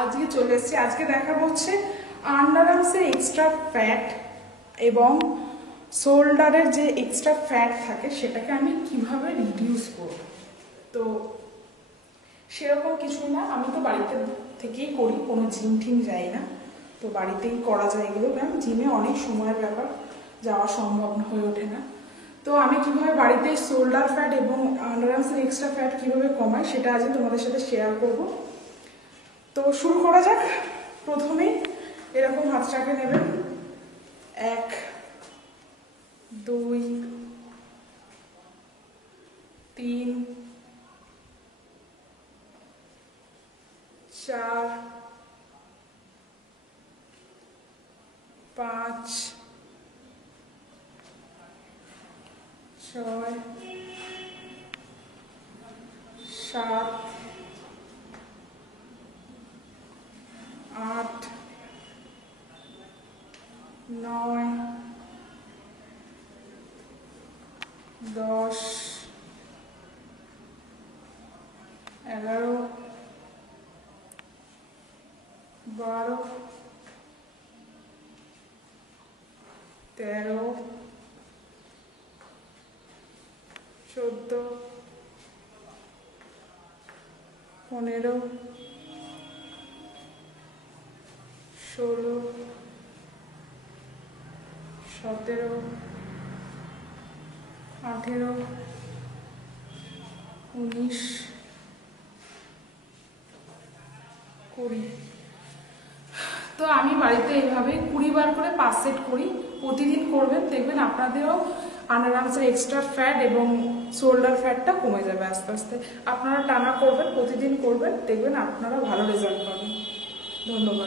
আজকে চলে এসেছি। আজকে দেখাবো হচ্ছে আন্ডারআর্মসের এক্সট্রা ফ্যাট এবং শোল্ডারের যে এক্সট্রা ফ্যাট থাকে সেটাকে আমি কিভাবে রিডিউস করব। তো সেরকম কিছুই না, আমি তো বাড়িতে থেকেই করি, কোনো জিম টিম যাই না, তো বাড়িতেই করা যায় এগুলো। কারণ জিমে অনেক সময়ের ব্যাপার, যাওয়া সম্ভব হয়ে ওঠে না। তো আমি কিভাবে বাড়িতে শোল্ডার ফ্যাট এবং আন্ডারআর্মসের এক্সট্রা ফ্যাট কিভাবে কমাই সেটা আজ তোমাদের সাথে শেয়ার করব। তো শুরু করা যাক। প্রথমেই এরকম হাতটাকে নেবেন, 1 2 3 4 5 6 7 8 9 10 11 12 13 14 15 16 17 18 19 20। তো আমি বাড়িতে এইভাবে 20 বার করে 5 সেট করি। প্রতিদিন করবেন, দেখবেন আপনাদেরও আন্ডারআর্মসের এক্সট্রা ফ্যাট এবং শোল্ডার ফ্যাটটা কমে যাবে আস্তে আস্তে। আপনারা টানা করবেন, প্রতিদিন করবেন, দেখবেন আপনারা ভালো রেজাল্ট পাবেন। ধন্যবাদ।